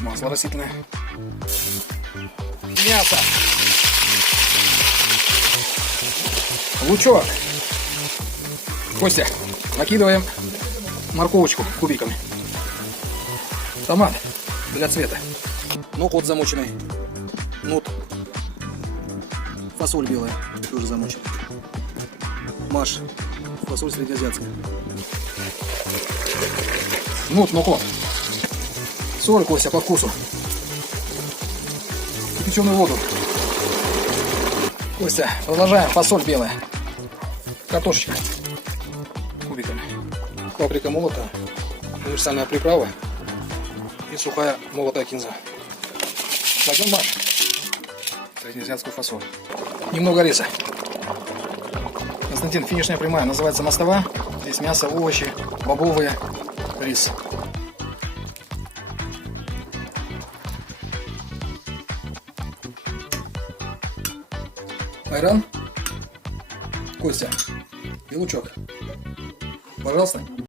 Масло растительное. Мясо. Лучок. Костя, накидываем морковочку кубиками. Томат для цвета. Нут замоченный. Нут. Фасоль белая, тоже замочена. Маш. Фасоль среднеазиатская. Нут. Соль, Костя, по вкусу. Кипяченую воду. Костя, продолжаем. Фасоль белая. Картошечка. Кубиками. Паприка молотая. Универсальная приправа. И сухая молотая кинза. Кладем маш. Среднеазиатскую фасоль. Немного риса. Константин, финишная прямая. Называется мостова. Здесь мясо, овощи, бобовые, рис. Айран. Костя. И лучок. Пожалуйста.